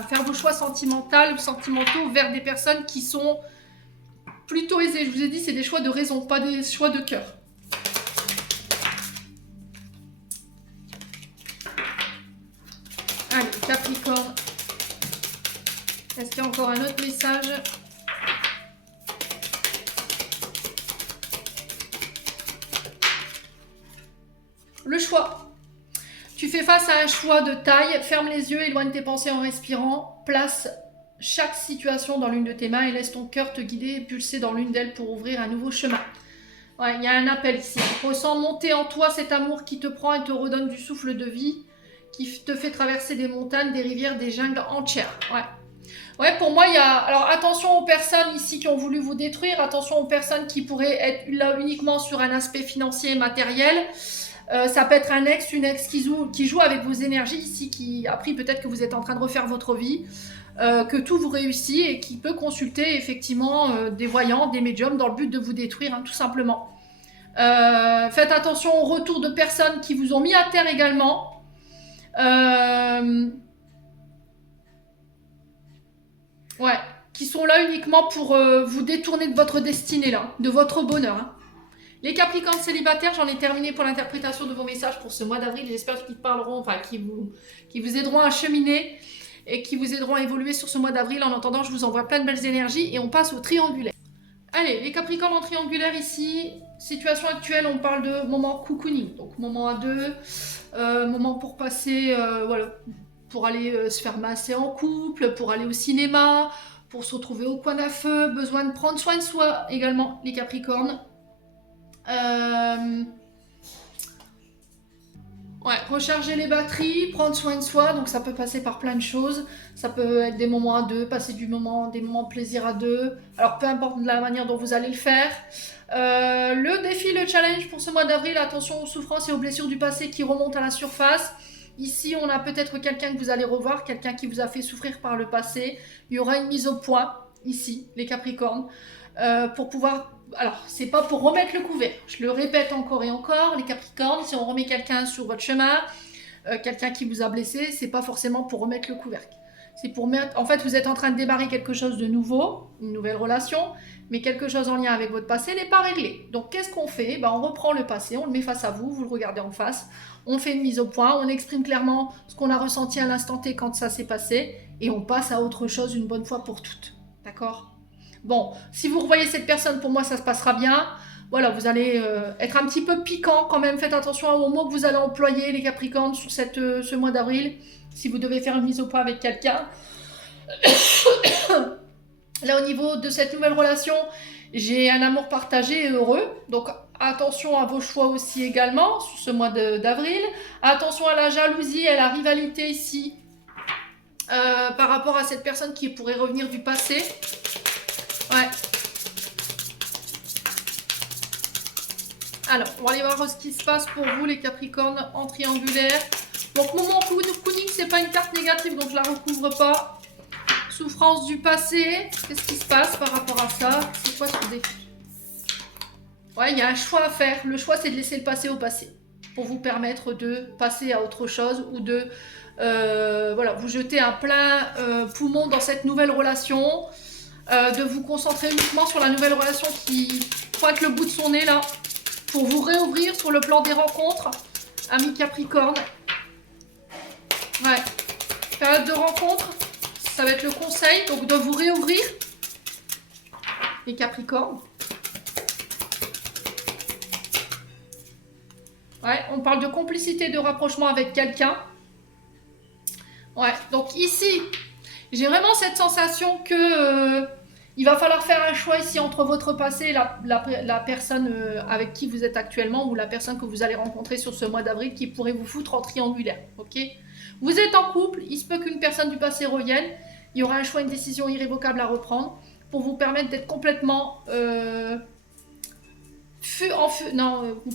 faire vos choix sentimentaux vers des personnes qui sont plutôt aisées. Je vous ai dit, c'est des choix de raison, pas des choix de cœur. Allez, Capricorne. Est-ce qu'il y a encore un autre message ? Le choix. Tu fais face à un choix de taille, ferme les yeux, éloigne tes pensées en respirant, place chaque situation dans l'une de tes mains et laisse ton cœur te guider et pulser dans l'une d'elles pour ouvrir un nouveau chemin. Ouais, il y a un appel ici. Ressens monter en toi cet amour qui te prend et te redonne du souffle de vie, qui te fait traverser des montagnes, des rivières, des jungles entières. Ouais. Ouais, pour moi, il y a... Alors, attention aux personnes ici qui ont voulu vous détruire, attention aux personnes qui pourraient être là uniquement sur un aspect financier et matériel. Ça peut être un ex, une ex qui joue avec vos énergies ici, qui a appris peut-être que vous êtes en train de refaire votre vie, que tout vous réussit et qui peut consulter effectivement des voyants, des médiums dans le but de vous détruire, hein, tout simplement. Faites attention au retour de personnes qui vous ont mis à terre également. Ouais, qui sont là uniquement pour vous détourner de votre destinée, là, de votre bonheur. Hein. Les Capricornes célibataires, j'en ai terminé pour l'interprétation de vos messages pour ce mois d'avril. J'espère qu'ils parleront, enfin, qui vous aideront à cheminer et qui vous aideront à évoluer sur ce mois d'avril. En attendant, je vous envoie plein de belles énergies et on passe au triangulaire. Allez, les Capricornes en triangulaire ici. Situation actuelle, on parle de moment cocooning, donc moment à deux, moment pour passer, voilà, pour aller se faire masser en couple, pour aller au cinéma, pour se retrouver au coin d'un feu, besoin de prendre soin de soi également, les Capricornes. Ouais, recharger les batteries, prendre soin de soi, donc ça peut passer par plein de choses. Ça peut être des moments à deux, passer des moments de plaisir à deux. Alors peu importe la manière dont vous allez le faire. Le défi, le challenge pour ce mois d'avril, attention aux souffrances et aux blessures du passé qui remontent à la surface. Ici, on a peut-être quelqu'un que vous allez revoir, quelqu'un qui vous a fait souffrir par le passé. Il y aura une mise au point, ici, les Capricornes, pour pouvoir... Alors, c'est pas pour remettre le couvert. Je le répète encore et encore, les Capricornes, si on remet quelqu'un sur votre chemin, quelqu'un qui vous a blessé, c'est pas forcément pour remettre le couvercle. C'est pour mettre... En fait, vous êtes en train de démarrer quelque chose de nouveau, une nouvelle relation, mais quelque chose en lien avec votre passé n'est pas réglé. Donc, qu'est-ce qu'on fait? On reprend le passé, on le met face à vous, vous le regardez en face, on fait une mise au point, on exprime clairement ce qu'on a ressenti à l'instant T quand ça s'est passé, et on passe à autre chose une bonne fois pour toutes. D'accord? Bon, si vous revoyez cette personne, pour moi, ça se passera bien. Voilà, vous allez être un petit peu piquant quand même. Faites attention aux mots que vous allez employer, les Capricornes, sur ce mois d'avril. Si vous devez faire une mise au point avec quelqu'un. Là, au niveau de cette nouvelle relation, j'ai un amour partagé et heureux. Donc, attention à vos choix aussi également sur ce mois d'avril. Attention à la jalousie et à la rivalité ici. Par rapport à cette personne qui pourrait revenir du passé. Ouais. Alors, on va aller voir ce qui se passe pour vous, les Capricornes, en triangulaire. Donc, moment cooning, c'est pas une carte négative, donc je la recouvre pas. Souffrance du passé. Qu'est-ce qui se passe par rapport à ça? C'est quoi ce défi? Ouais, il y a un choix à faire. Le choix, c'est de laisser le passé au passé. Pour vous permettre de passer à autre chose ou de voilà, vous jeter un plein poumon dans cette nouvelle relation. De vous concentrer uniquement sur la nouvelle relation qui pointe le bout de son nez là, pour vous réouvrir sur le plan des rencontres, amis Capricorne. Ouais, période de rencontre, ça va être le conseil, donc de vous réouvrir, les Capricornes. Ouais, on parle de complicité, de rapprochement avec quelqu'un. Ouais, donc ici, j'ai vraiment cette sensation que il va falloir faire un choix ici entre votre passé et la personne avec qui vous êtes actuellement ou la personne que vous allez rencontrer sur ce mois d'avril qui pourrait vous foutre en triangulaire. Ok? Vous êtes en couple, il se peut qu'une personne du passé revienne, il y aura un choix, une décision irrévocable à reprendre pour vous permettre d'être complètement... vous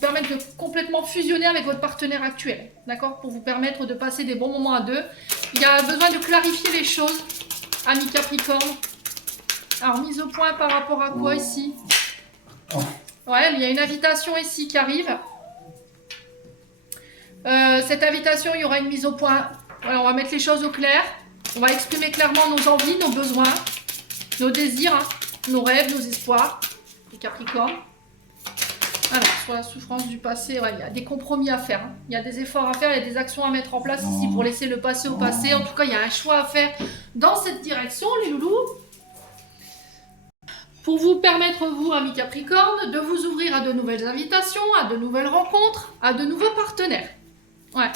permettre de complètement fusionner avec votre partenaire actuel, d'accord? Pour vous permettre de passer des bons moments à deux. Il y a besoin de clarifier les choses, amis Capricorne. Alors, mise au point par rapport à quoi ici? Ouais, il y a une invitation ici qui arrive. Cette invitation, il y aura une mise au point. Voilà, on va mettre les choses au clair. On va exprimer clairement nos envies, nos besoins, nos désirs, hein, nos rêves, nos espoirs, les Capricornes. Alors, sur la souffrance du passé, ouais, il y a des compromis à faire. Hein. Il y a des efforts à faire, il y a des actions à mettre en place ici pour laisser le passé au passé. En tout cas, il y a un choix à faire dans cette direction, les loulous. Pour vous permettre, vous, amis Capricorne, de vous ouvrir à de nouvelles invitations, à de nouvelles rencontres, à de nouveaux partenaires. Ouais.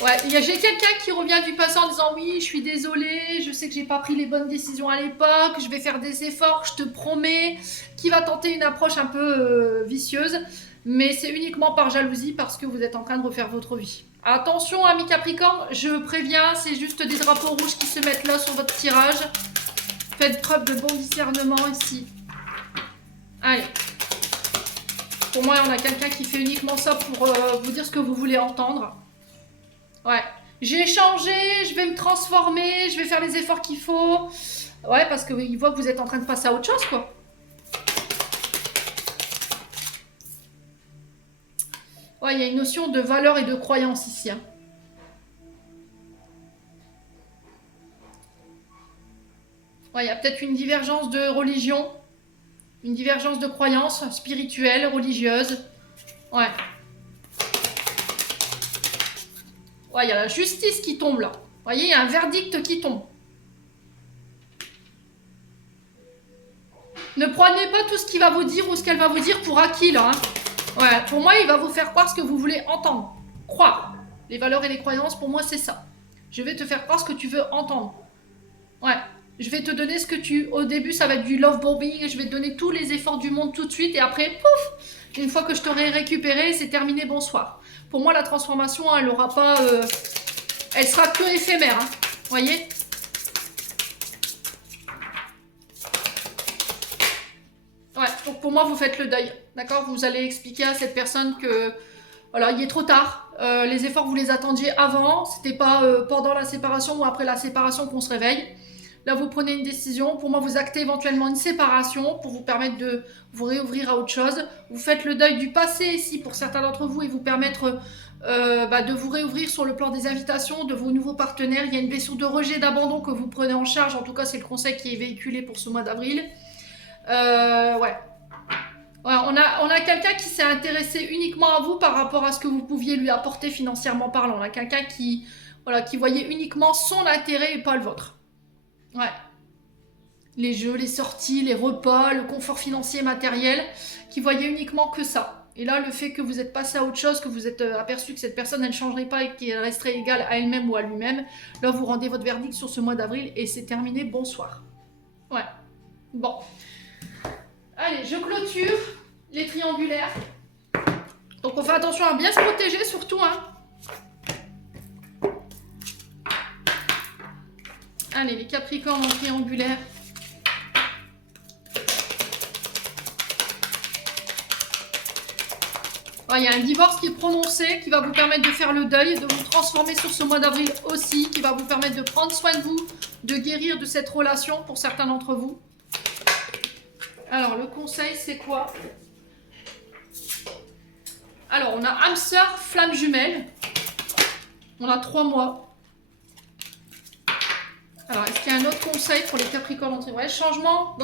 Ouais, j'ai quelqu'un qui revient du passé en disant oui, je suis désolée, je sais que j'ai pas pris les bonnes décisions à l'époque, je vais faire des efforts, je te promets, qui va tenter une approche un peu vicieuse, mais c'est uniquement par jalousie parce que vous êtes en train de refaire votre vie. Attention, amis Capricorne, je préviens, c'est juste des drapeaux rouges qui se mettent là sur votre tirage. Faites preuve de bon discernement ici. Allez. Pour moi, on a quelqu'un qui fait uniquement ça pour vous dire ce que vous voulez entendre. Ouais. J'ai changé, je vais me transformer, je vais faire les efforts qu'il faut. Ouais, parce qu'il voit que vous êtes en train de passer à autre chose, quoi. Ouais, il y a une notion de valeur et de croyance ici. Hein. Ouais, il y a peut-être une divergence de religion, une divergence de croyance spirituelle, religieuse. Ouais. Ouais, il y a la justice qui tombe là. Vous voyez, il y a un verdict qui tombe. Ne prenez pas tout ce qu'il va vous dire ou ce qu'elle va vous dire pour acquis là. Hein. Ouais, pour moi, il va vous faire croire ce que vous voulez entendre. Croire. Les valeurs et les croyances, pour moi, c'est ça. Je vais te faire croire ce que tu veux entendre. Ouais. Je vais te donner ce que tu... Au début, ça va être du love bombing. Je vais te donner tous les efforts du monde tout de suite. Et après, pouf, Une fois que je t'aurai récupéré, c'est terminé, bonsoir. Pour moi, la transformation, elle aura pas... elle sera que éphémère, hein. Vous voyez? Ouais, donc pour moi, vous faites le deuil, d'accord? Vous allez expliquer à cette personne que, voilà, il est trop tard. Les efforts, vous les attendiez avant. C'était pas pendant la séparation ou après la séparation qu'on se réveille. Là, vous prenez une décision. Pour moi, vous actez éventuellement une séparation pour vous permettre de vous réouvrir à autre chose. Vous faites le deuil du passé ici pour certains d'entre vous et vous permettre de vous réouvrir sur le plan des invitations, de vos nouveaux partenaires. Il y a une blessure de rejet, d'abandon que vous prenez en charge. En tout cas, c'est le conseil qui est véhiculé pour ce mois d'avril. Ouais. Ouais, on a quelqu'un qui s'est intéressé uniquement à vous par rapport à ce que vous pouviez lui apporter financièrement parlant. On a quelqu'un qui, voilà, qui voyait uniquement son intérêt et pas le vôtre. Ouais. Les jeux, les sorties, les repas, le confort financier matériel, qui voyait uniquement que ça. Et là, le fait que vous êtes passé à autre chose, que vous êtes aperçu que cette personne, elle ne changerait pas et qu'elle resterait égale à elle-même ou à lui-même, là, vous rendez votre verdict sur ce mois d'avril et c'est terminé. Bonsoir. Ouais. Bon. Allez, je clôture les triangulaires. Donc on fait attention à bien se protéger surtout, hein. Allez, les Capricornes en triangulaire. Il y a un divorce qui est prononcé, qui va vous permettre de faire le deuil, de vous transformer sur ce mois d'avril aussi, qui va vous permettre de prendre soin de vous, de guérir de cette relation pour certains d'entre vous. Alors, le conseil, c'est quoi? Alors, on a âme sœur, flamme jumelle. On a 3 mois. Alors, est-ce qu'il y a un autre conseil pour les Capricornes? Ouais, changement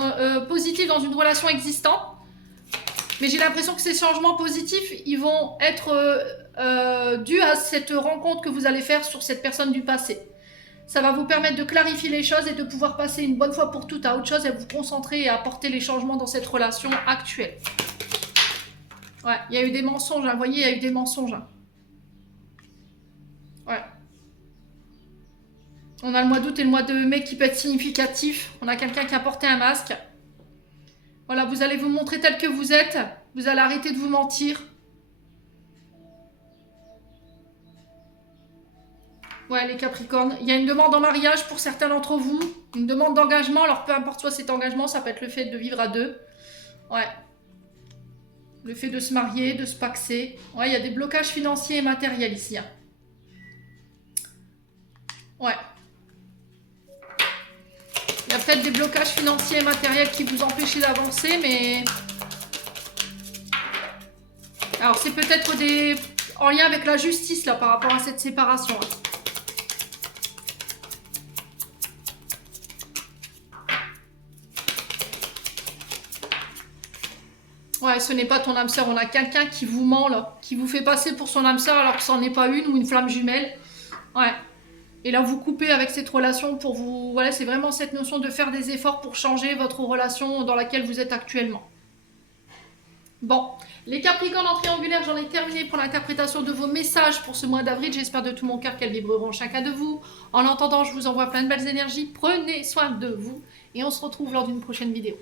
positif dans une relation existante. Mais j'ai l'impression que ces changements positifs, ils vont être dus à cette rencontre que vous allez faire sur cette personne du passé. Ça va vous permettre de clarifier les choses et de pouvoir passer une bonne fois pour toutes à autre chose et vous concentrer et apporter les changements dans cette relation actuelle. Ouais, il y a eu des mensonges, hein. Vous voyez, il y a eu des mensonges. Hein. Ouais. On a le mois d'août et le mois de mai qui peut être significatif. On a quelqu'un qui a porté un masque. Voilà, vous allez vous montrer tel que vous êtes. Vous allez arrêter de vous mentir. Ouais, les Capricornes. Il y a une demande en mariage pour certains d'entre vous. Une demande d'engagement. Alors, peu importe soit cet engagement, ça peut être le fait de vivre à deux. Ouais. Le fait de se marier, de se paxer. Ouais, il y a des blocages financiers et matériels ici. Hein. Ouais. Il y a peut-être des blocages financiers et matériels qui vous empêchent d'avancer, mais... Alors, c'est peut-être des... en lien avec la justice, là, par rapport à cette séparation. Hein. Ouais, ce n'est pas ton âme sœur. On a quelqu'un qui vous ment, là. Qui vous fait passer pour son âme sœur alors que ce n'en est pas une ou une flamme jumelle. Ouais. Et là, vous coupez avec cette relation pour vous... Voilà, c'est vraiment cette notion de faire des efforts pour changer votre relation dans laquelle vous êtes actuellement. Bon, les Capricornes en triangulaire, j'en ai terminé pour l'interprétation de vos messages pour ce mois d'avril. J'espère de tout mon cœur qu'elles vibreront chacun de vous. En attendant, je vous envoie plein de belles énergies. Prenez soin de vous et on se retrouve lors d'une prochaine vidéo.